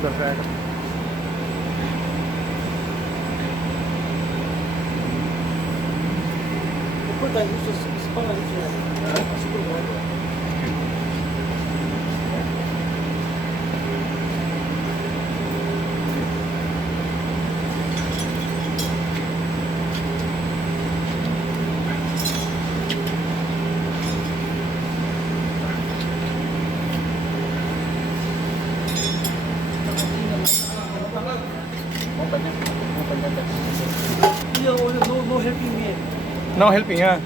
selesai. Put that uses spana uses. No helping me. No helping ah.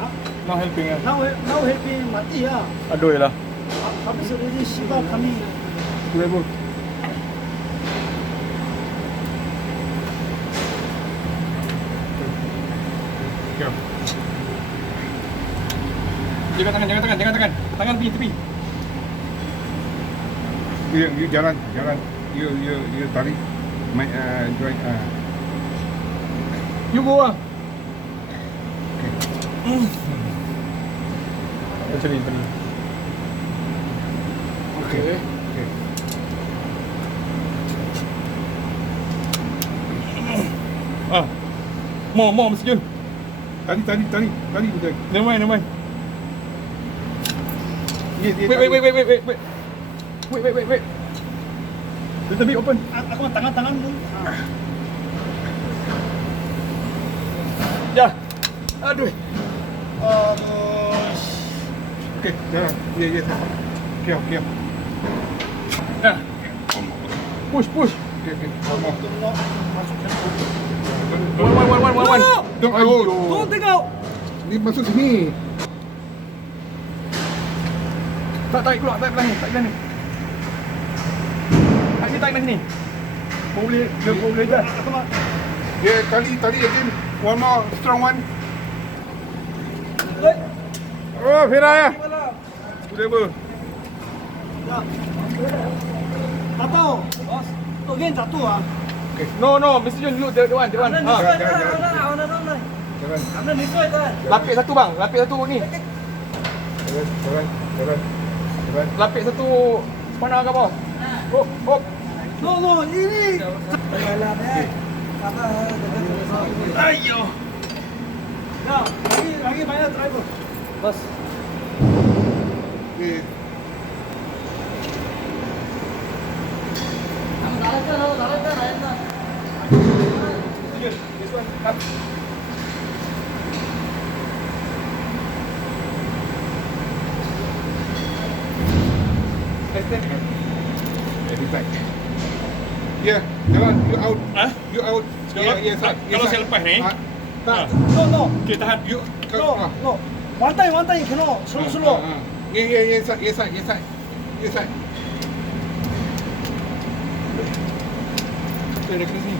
Huh? No helping ah. Now helping mati ah. Aduh lah. Habis already Shiva coming. 1000. Jangan tangan. Tangan tepi. You jalan. You tarik. Join. You go ah. Macam ni. Okay. Ah. More Mr. Jun. Tadi betul. Never mind. Dia Wait. Little bit open. Aku tangan tu. Ya. Aduh. Okay, jalan. Ya. Kiau. Nah. Push. Okay. Ngomong. Masuk tempo. One. Don't tengok. Ni masuk sini. Tarik keluar, tarik belah ni. Tarik belah sini. Boleh dah. Dia tali again. One more strong one. Oh, Fira ya. Screwdriver. Tak tahu. Again jatuh ah. No, Mr. Jun, look the one. Jalan. Lapis satu bang, lapis satu ni. Jalan. Lapis satu mana ke bawah? Oh. No, ini. Ayo. Ya, lagi banyak driver. Bas. Okay. This one, up. Every time. Yeah, jalan. You out. Hah? You out. Kalau- kalau saya lepas ni? Tak. No. Okay, tahan. You. No. One time cannot. Slow. Yes side. Dia kena sini.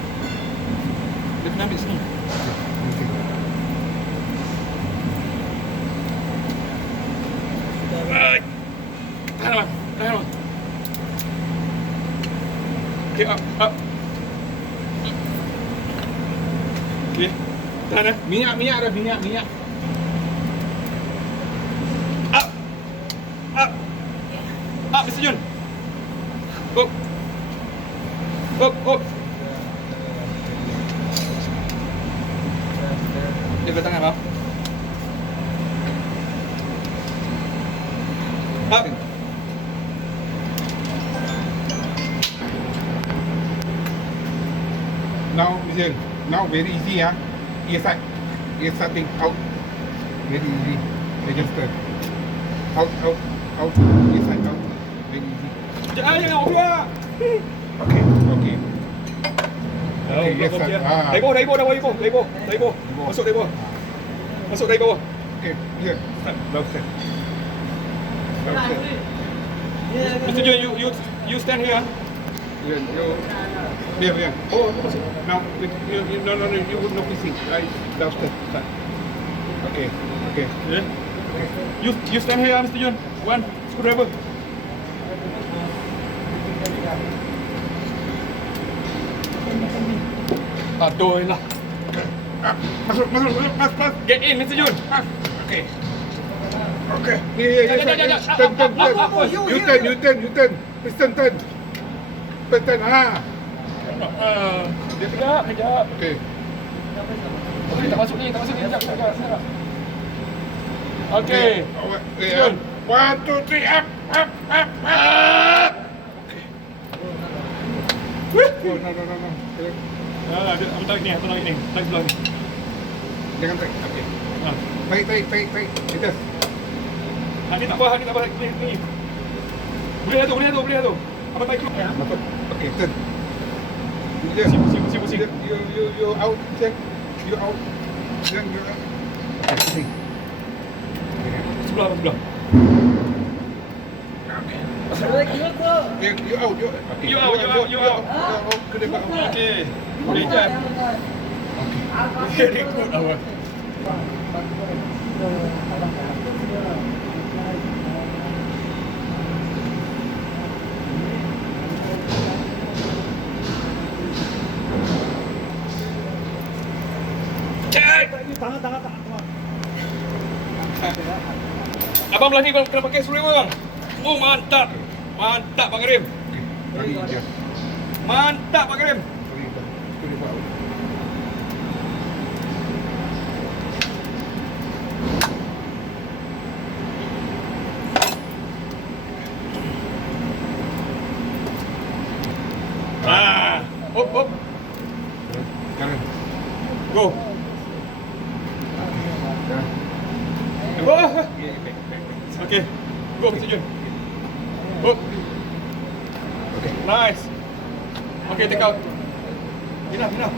Dia kena ambil sini. Tahan bang. Okay, up. Okay, tahan Minyak ada minyak. Up, Mr. Jun. Up. Jaga tangan bang. Up. Now very easy ah. Yes side thing out. Very easy. Register. Out. Yes side out. Very easy. Jangan keluar. Okay. Okay, yes side. Dari bawah. Masuk dari bawah. Okay, here. Left side. Mr. Jun, you stand here. Yeah. Oh, now no, you would not be seen. Right, downstairs. Okay. Yeah. You stand here, Mr. Jun. One screwdriver. Aduh lah. Masuk, pas. Get in, Mr. Jun. Okay. Yeah. Jap. Turn. You turn. Please turn. Betul ha. Kejap, kejap. Okay. Okey, tak masuk ni. Sekejap. Okey. Okay. 1, 2, 3, up. Okay. Oh, no. Aku tarik ni. Tarik sebelah ni. Jangan tarik. Okay. Ha. Tarik. Atas. Ni tak apa. Ni. Boleh dah tu. Abang tarik dulu. Masuk. Okay, turn. Dia. Pusing. You out, check. You out. Then you out. Okay. Sebelah. Okay, you out. Okay. You out. Kena bawa. Okey. Boleh jam. Very good awak. Tangan. Abang belah ni kena pakai suruh bang. Oh, mantap. Mantap Bang Karim. Lagi je. Mantap Bang Karim. Kena bawa. Hop. Kanan. Go. Dah. Oh. Okey. Go Mr. Jun. Hop. Okay. Nice. Okay, take out. Enough.